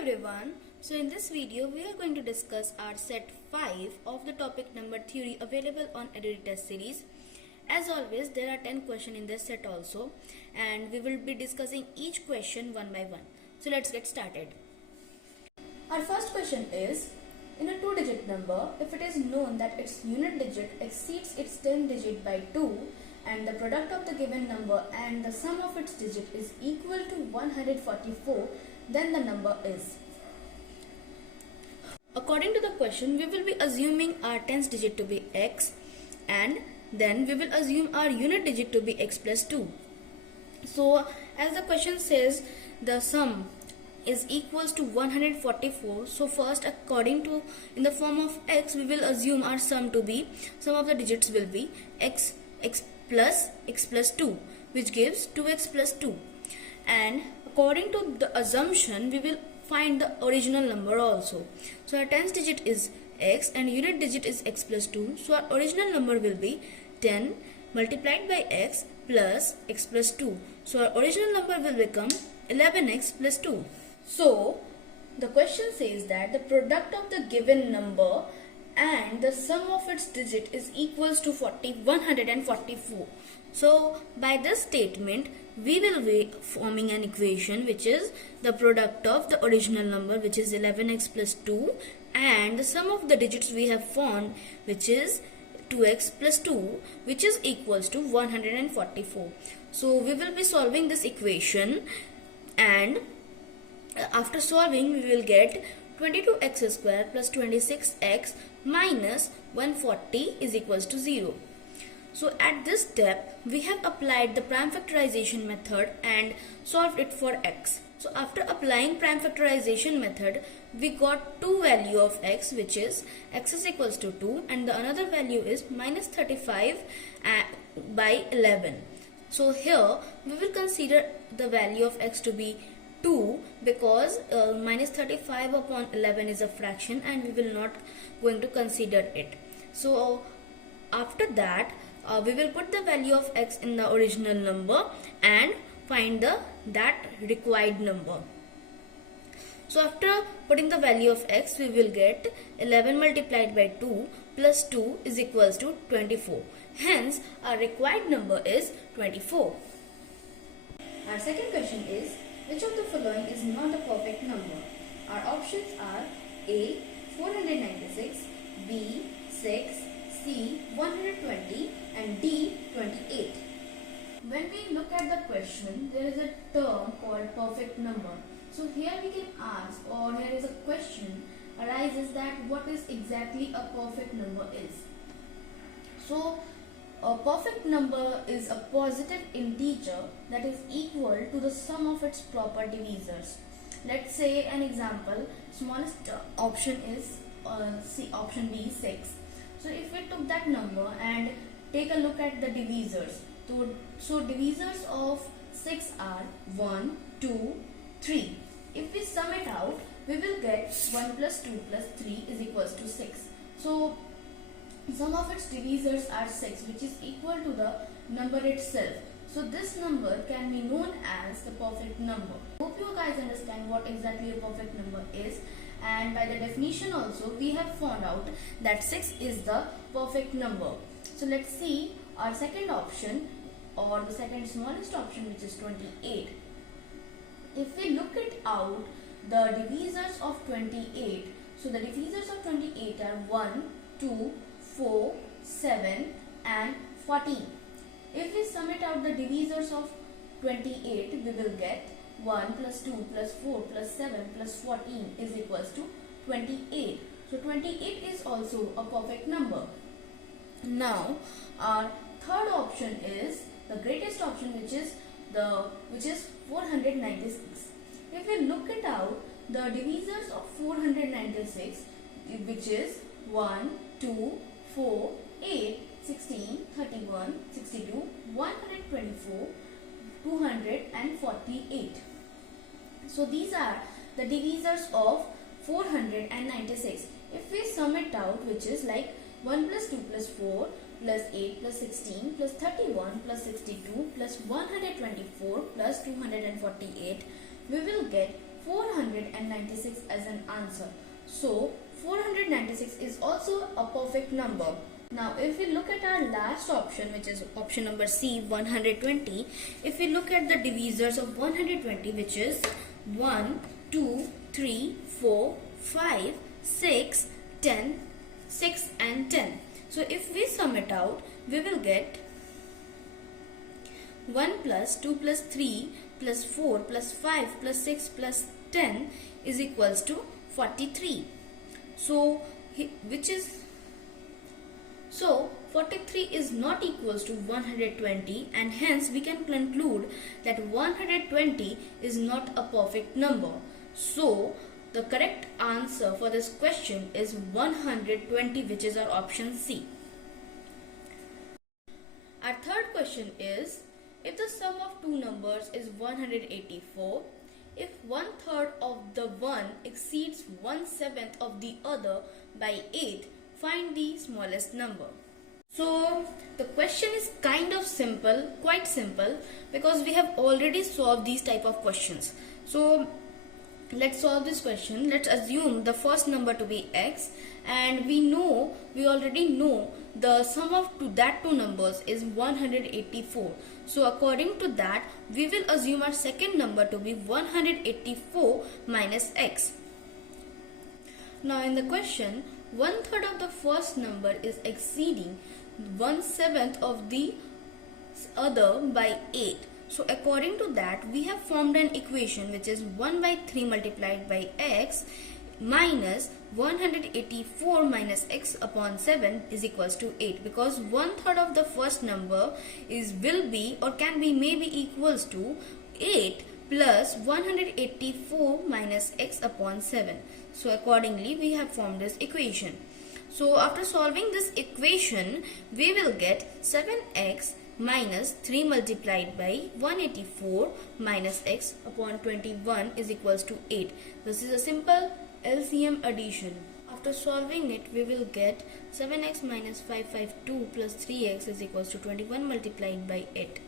everyone, so in this video we are going to discuss our set 5 of the topic number theory available on EduRead Test Series. As always, there are 10 questions in this set also, and we will be discussing each question one by one. So let's get started. Our first question is, in a 2-digit number, if it is known that its unit digit exceeds its 10th digit by 2 and the product of the given number and the sum of its digit is equal to 144, then the number is. According to the question, we will be assuming our 10th digit to be x, and then we will assume our unit digit to be x plus 2. So as the question says, the sum is equals to 144. So first, according to in the form of x, we will assume our sum of the digits will be x plus 2, which gives 2x plus 2. And according to the assumption, we will find the original number also. So our 10th digit is x and unit digit is x plus 2. So our original number will be 10 multiplied by x plus x plus 2. So our original number will become 11x plus 2. So the question says that the product of the given number and the sum of its digit is equals to 144. So by this statement, we will be forming an equation which is the product of the original number, which is 11x plus 2, and the sum of the digits we have found, which is 2x plus 2, which is equals to 144. So we will be solving this equation, and after solving we will get 22x square plus 26x minus 140 is equals to 0. So at this step, we have applied the prime factorization method and solved it for x. So after applying prime factorization method, we got two value of x, which is x is equals to 2, and the another value is minus 35 by 11. So here we will consider the value of x to be 2 because minus 35 upon 11 is a fraction and we will not going to consider it. So after that, we will put the value of x in the original number and find that required number. So after putting the value of x, we will get 11 multiplied by 2 plus 2 is equals to 24. Hence, our required number is 24. Our second question is, which of the following is not a perfect number? Our options are A. 496, B. 6, C. 120 and D. 28. When we look at the question, there is a term called perfect number. So here we can ask, or here is a question arises that what is exactly a perfect number is. So a perfect number is a positive integer that is equal to the sum of its proper divisors. Let's say an example, smallest option is option B, 6. So if we took that number and take a look at the divisors, so divisors of 6 are 1, 2, 3. If we sum it out, we will get 1 plus 2 plus 3 is equals to 6. So sum of its divisors are 6, which is equal to the number itself. So this number can be known as the perfect number. Hope you guys understand what exactly a perfect number is, and by the definition also we have found out that 6 is the perfect number. So let's see our second option, or the second smallest option, which is 28. If we look it out, the divisors of 28, so the divisors of 28 are 1, 2, 4, 7 and 14. If we sum it out, the divisors of 28, we will get 1 plus 2 plus 4 plus 7 plus 14 is equals to 28. So 28 is also a perfect number. Now our third option is the greatest option, which is 496. If we look it out, the divisors of 496, which is 1, 2, 4, 8, 16, 31, 62, 124, 248. So these are the divisors of 496. If we sum it out, which is like 1 plus 2 plus 4 plus 8 plus 16 plus 31 plus 62 plus 124 plus 248, we will get 496 as an answer. So 496 is also a perfect number. Now if we look at our last option, which is option number C, 120, if we look at the divisors of 120, which is 1, 2, 3, 4, 5, 6, 10, 6 and 10. So if we sum it out, we will get 1 plus 2 plus 3 plus 4 plus 5 plus 6 plus 10 is equals to 43. So 43 is not equals to 120, and hence we can conclude that 120 is not a perfect number. So the correct answer for this question is 120, which is our option C. Our third question is, if the sum of two numbers is 184, if 1/3 of the one exceeds 1/7 of the other by 8, find the smallest number. So the question is kind of simple, quite simple, because we have already solved these type of questions. So let's solve this question. Let's assume the first number to be x, and we already know the sum of that two numbers is 184. So according to that, we will assume our second number to be 184 minus x. Now in the question, 1/3 of the first number is exceeding 1/7 of the other by 8. So according to that, we have formed an equation which is 1 by 3 multiplied by x minus 184 minus x upon 7 is equals to 8, because 1/3 of the first number will be or can be maybe equals to 8 plus 184 minus x upon 7. So accordingly, we have formed this equation. So after solving this equation, we will get 7x minus 3 multiplied by 184 minus x upon 21 is equals to 8. This is a simple LCM addition. After solving it, we will get 7x minus 552 plus 3x is equals to 21 multiplied by 8.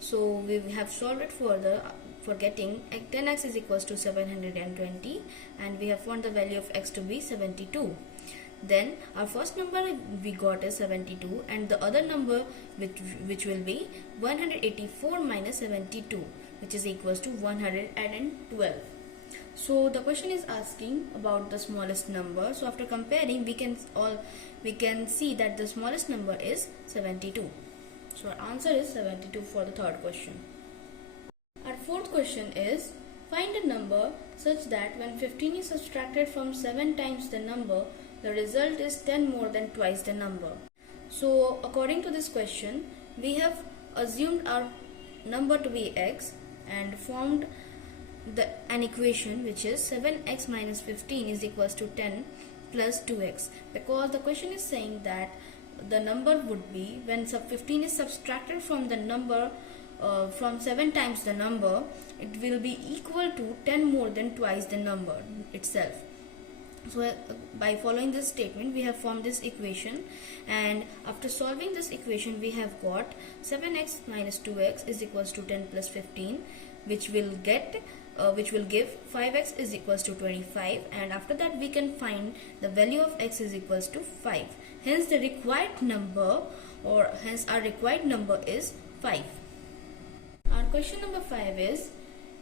So we have solved it further for getting 10x is equals to 720, and we have found the value of x to be 72. Then our first number we got is 72, and the other number which will be 184 minus 72, which is equals to 112. So the question is asking about the smallest number. So after comparing, we can see that the smallest number is 72. So our answer is 72 for the third question. Our fourth question is, find a number such that when 15 is subtracted from 7 times the number, the result is 10 more than twice the number. So according to this question, we have assumed our number to be x and formed an equation which is 7x minus 15 is equals to 10 plus 2x, because the question is saying that the number would be, when 15 is subtracted from the number from 7 times the number, it will be equal to 10 more than twice the number itself. So by following this statement, we have formed this equation, and after solving this equation, we have got 7x minus 2x is equals to 10 plus 15, which will give 5x is equals to 25, and after that we can find the value of x is equals to 5. Hence the required number, or hence our required number is 5. Our question number 5 is,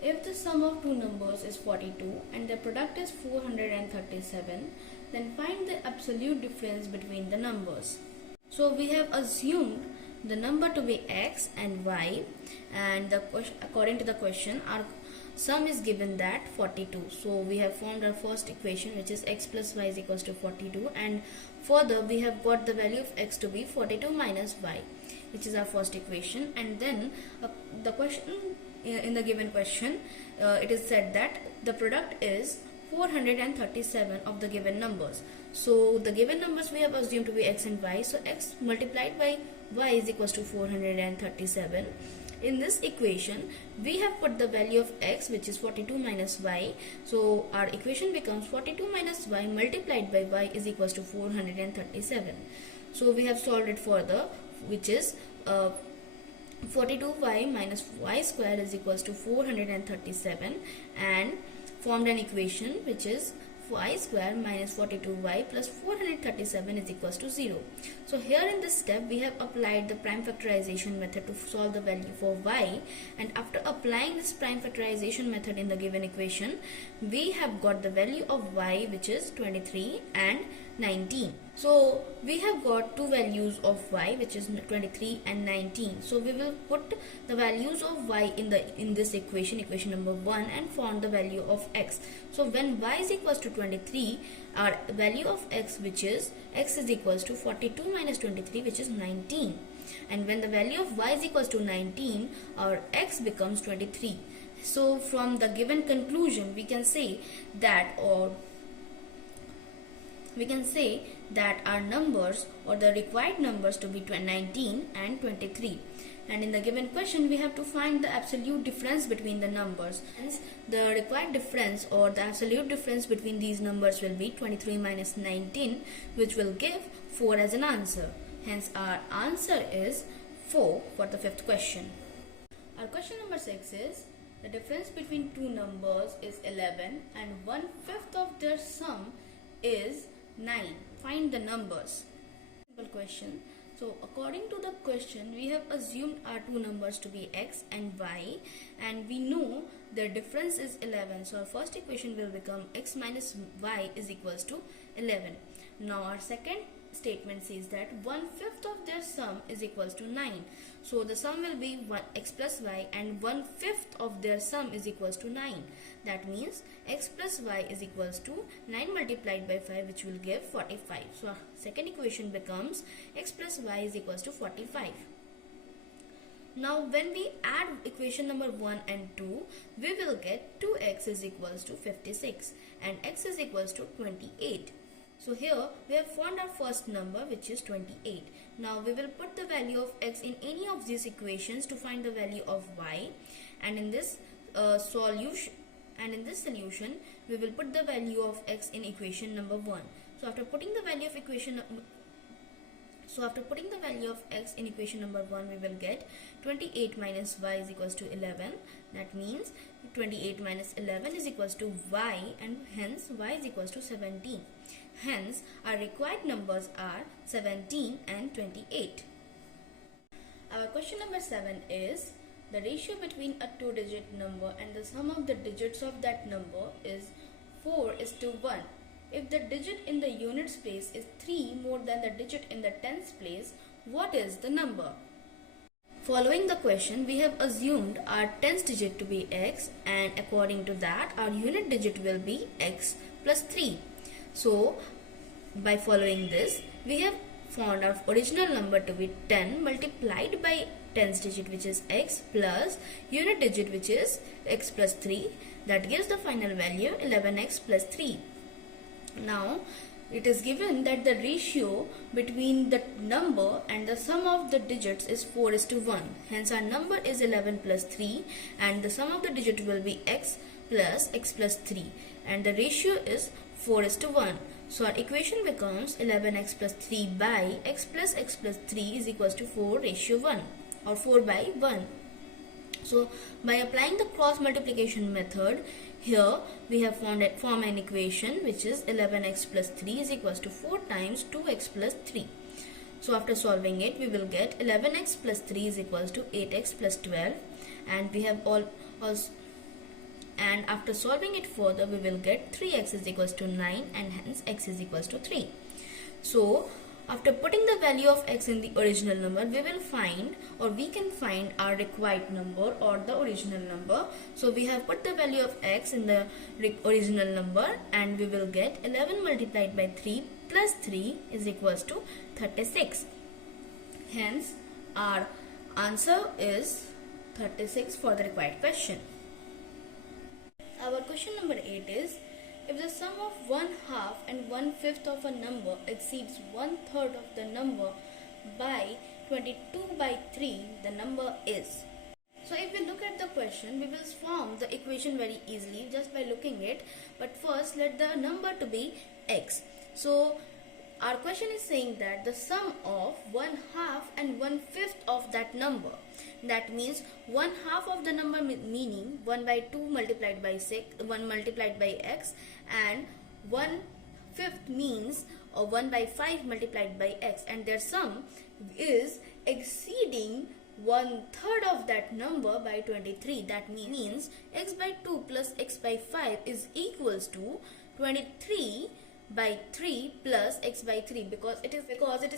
if the sum of two numbers is 42 and the product is 437, then find the absolute difference between the numbers. So we have assumed the number to be x and y, and according to the question, our sum is given that 42. So we have formed our first equation, which is x plus y is equals to 42, and further we have got the value of x to be 42 minus y, which is our first equation. And then the question, in the given question, it is said that the product is 437 of the given numbers. So the given numbers we have assumed to be x and y, so x multiplied by y is equals to 437. In this equation, we have put the value of x, which is 42 minus y. So our equation becomes 42 minus y multiplied by y is equals to 437. So we have solved it further, which is 42y minus y square is equals to 437, and formed an equation which is y square minus 42y plus 437 is equals to 0. So here in this step we have applied the prime factorization method to solve the value for y, and after applying this prime factorization method in the given equation, we have got the value of y which is 23 and 19. So we have got two values of y which is 23 and 19. So we will put the values of y in this equation number 1, and found the value of x. So when y is equals to 23, our value of x which is x is equals to 42 minus 23 which is 19. And when the value of y is equals to 19, our x becomes 23. So from the given conclusion we can say that our numbers, or the required numbers, to be 19 and 23. And in the given question we have to find the absolute difference between the numbers. Hence the required difference, or the absolute difference between these numbers, will be 23 minus 19, which will give 4 as an answer. Hence our answer is 4 for the fifth question. Our question number 6 is, the difference between two numbers is 11 and 1/5 of their sum is 9. Find the numbers. Simple question. So according to the question, we have assumed our two numbers to be x and y, and we know their difference is 11. So our first equation will become x minus y is equals to 11. Now our second statement says that 1/5 of their sum is equals to 9. So the sum will be x plus y, and 1/5 of their sum is equals to 9. That means x plus y is equals to 9 multiplied by 5, which will give 45. So our second equation becomes x plus y is equals to 45. Now when we add equation number 1 and 2, we will get 2x is equals to 56 and x is equals to 28. So here we have found our first number, which is 28. Now we will put the value of x in any of these equations to find the value of y, and in this solution we will put the value of x in equation number 1. So after putting the value of x in equation number 1, we will get 28 minus y is equals to 11. That means 28 minus 11 is equals to y, and hence y is equals to 17. Hence our required numbers are 17 and 28. Our question number 7 is, the ratio between a two-digit number and the sum of the digits of that number is 4:1. If the digit in the units place is 3 more than the digit in the tens place, what is the number? Following the question, we have assumed our tens digit to be x, and according to that our unit digit will be x plus 3. So by following this, we have found our original number to be 10 multiplied by tens digit, which is x, plus unit digit, which is x plus 3. That gives the final value 11x plus 3. Now it is given that the ratio between the number and the sum of the digits is 4:1. Hence our number is 11 plus 3, and the sum of the digit will be x plus 3, and the ratio is 4:1. So our equation becomes 11x plus 3 by x plus 3 is equals to 4:1, or 4/1. So by applying the cross multiplication method, here we have formed an equation which is 11x plus 3 is equals to 4 times 2x plus 3. So after solving it, we will get 11x plus 3 is equals to 8x plus 12, and we have and after solving it further, we will get 3x is equals to 9, and hence x is equals to 3. So after putting the value of x in the original number, we can find our required number, or the original number. So we have put the value of x in the original number, and we will get 11 multiplied by 3 plus 3 is equals to 36. Hence our answer is 36 for the required question. Our question number 8 is, if the sum of 1/2 and 1/5 of a number exceeds 1/3 of the number by 22/3, the number is. So if we look at the question, we will form the equation very easily just by looking it. But first, let the number to be x. So our question is saying that the sum of 1/2 and 1/5 of that number, that means 1/2 of the number meaning 1 by 2 multiplied by 1 multiplied by x, and 1/5 means 1 by 5 multiplied by x, and their sum is exceeding 1/3 of that number by 23. That means x by 2 plus x by 5 is equals to 23 by 3 plus x by 3, because it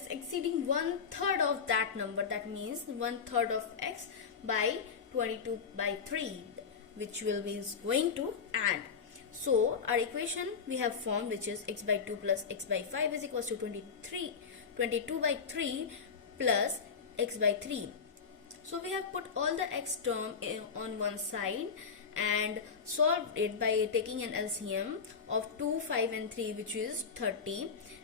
is exceeding 1/3 of that number. That means 1/3 of x by 22 by 3, which will be going to add. So our equation we have formed, which is x by 2 plus x by 5 is equals to 22 by 3 plus x by 3. So we have put all the x term on one side and solved it by taking an LCM of 2, 5 and 3, which is 30,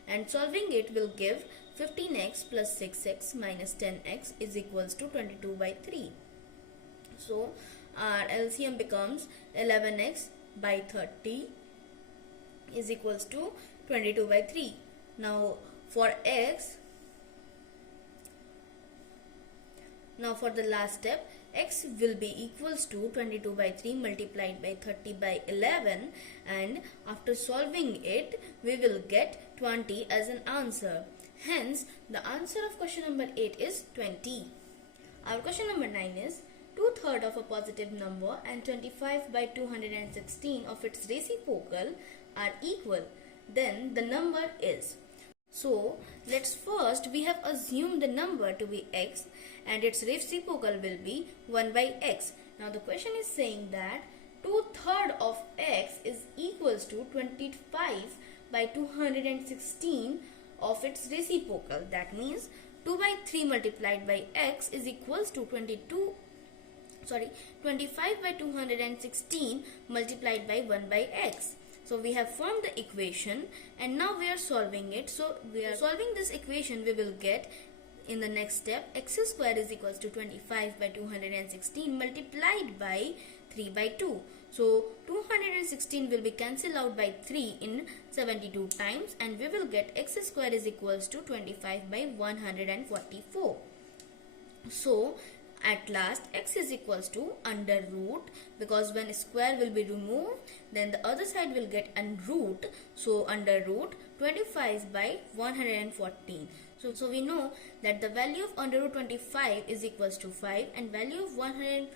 and solving it will give 15x plus 6x minus 10x is equals to 22 by 3. So our LCM becomes 11x by 30 is equals to 22 by 3. Now for the last step, x will be equals to 22 by 3 multiplied by 30 by 11, and after solving it we will get 20 as an answer. Hence the answer of question number 8 is 20. Our question number 9 is 2/3 of a positive number and 25 by 216 of its reciprocal are equal, then the number is. So let's first, we have assumed the number to be x and its reciprocal will be 1 by x. Now the question is saying that 2/3 of x is equals to 25 by 216 of its reciprocal. That means 2 by 3 multiplied by x is equals to 25 by 216 multiplied by 1 by x. So we have formed the equation and now we are solving it. So we are solving this equation, we will get in the next step x square is equals to 25 by 216 multiplied by 3 by 2. So 216 will be cancelled out by 3 in 72 times, and we will get x square is equals to 25 by 144. So at last x is equals to under root, because when square will be removed then the other side will get under root. So under root 25 by 114. So we know that the value of under root 25 is equals to 5, and value of 100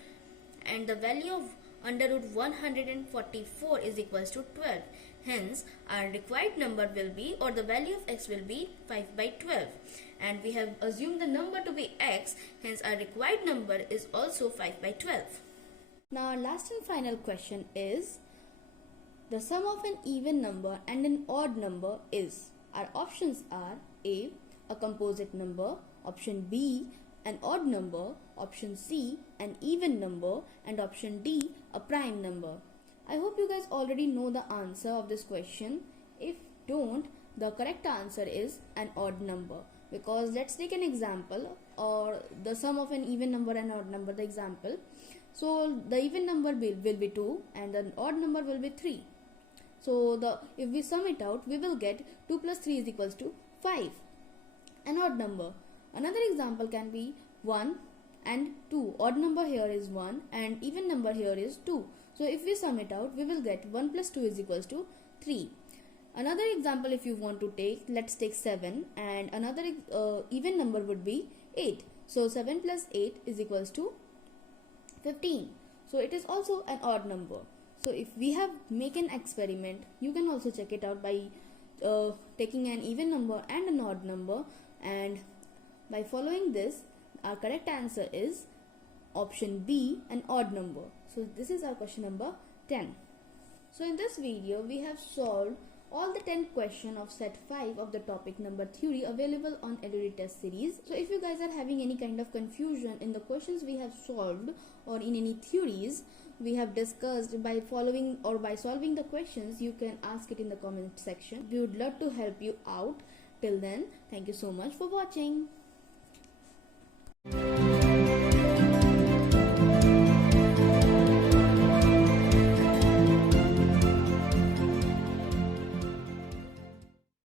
and the value of under root 144 is equals to 12. Hence our required number will be, or the value of x will be 5 by 12, and we have assumed the number to be x, hence our required number is also 5 by 12. Now our last and final question is the sum of an even number and an odd number is. Our options are A, a composite number, option B, an odd number, option C, an even number, and option D, a prime number. I hope you guys already know the answer of this question. If don't, the correct answer is an odd number, because let's take an example, or the sum of an even number and odd number, the example. So the even number will be 2 and the odd number will be 3. So if we sum it out, we will get 2 plus 3 is equals to 5. An odd number. Another example can be 1 and 2. Odd number here is 1 and even number here is 2. So if we sum it out, we will get 1 plus 2 is equals to 3. Another example, if you want to take, let's take 7, and another even number would be 8. So 7 plus 8 is equals to 15. So it is also an odd number. So if we have make an experiment, you can also check it out by taking an even number and an odd number, and by following this, our correct answer is option B, an odd number. So this is our question number 10. So in this video, we have solved all the 10 questions of set 5 of the topic number theory available on EduRead Test Series. So if you guys are having any kind of confusion in the questions we have solved or in any theories we have discussed, by following or by solving the questions, you can ask it in the comment section. We would love to help you out. Till then, thank you so much for watching.